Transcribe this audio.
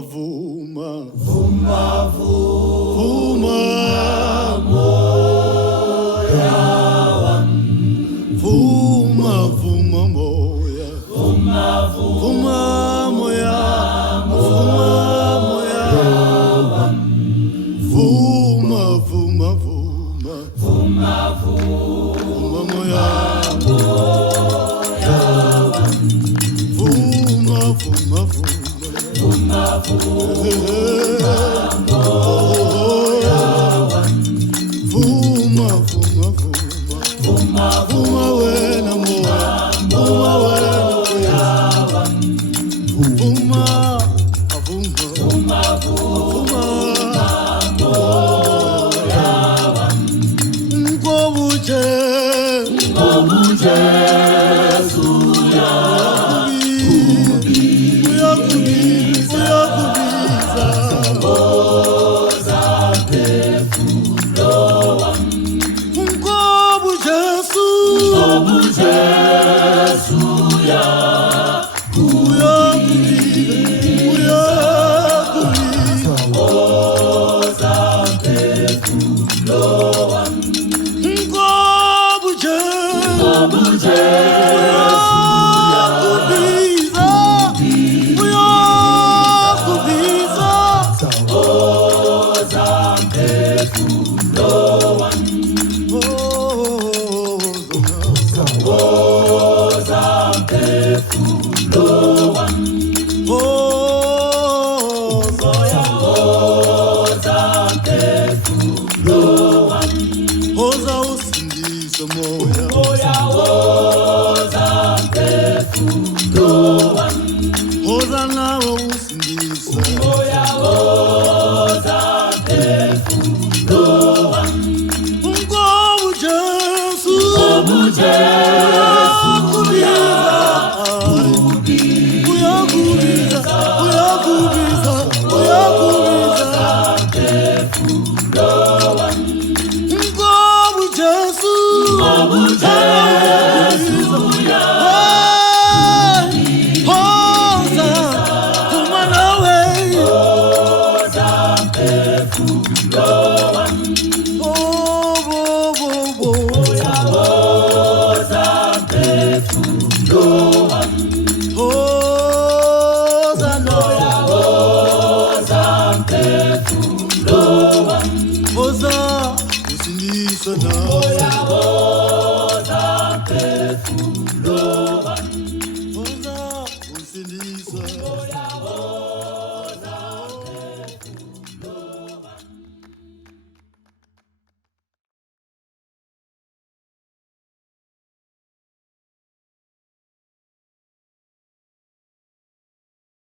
vuma vuma vuma moya wami, vuma vuma moya vuma vuma moya vuma moya vuma vuma vuma vuma vuma moya vuma vuma vuma vuma vuma vuma wena moya vuma wena vuma vuma vuma ngobuje suya Hoza usindise moya hoza nawe usindise ungobu Jesu Go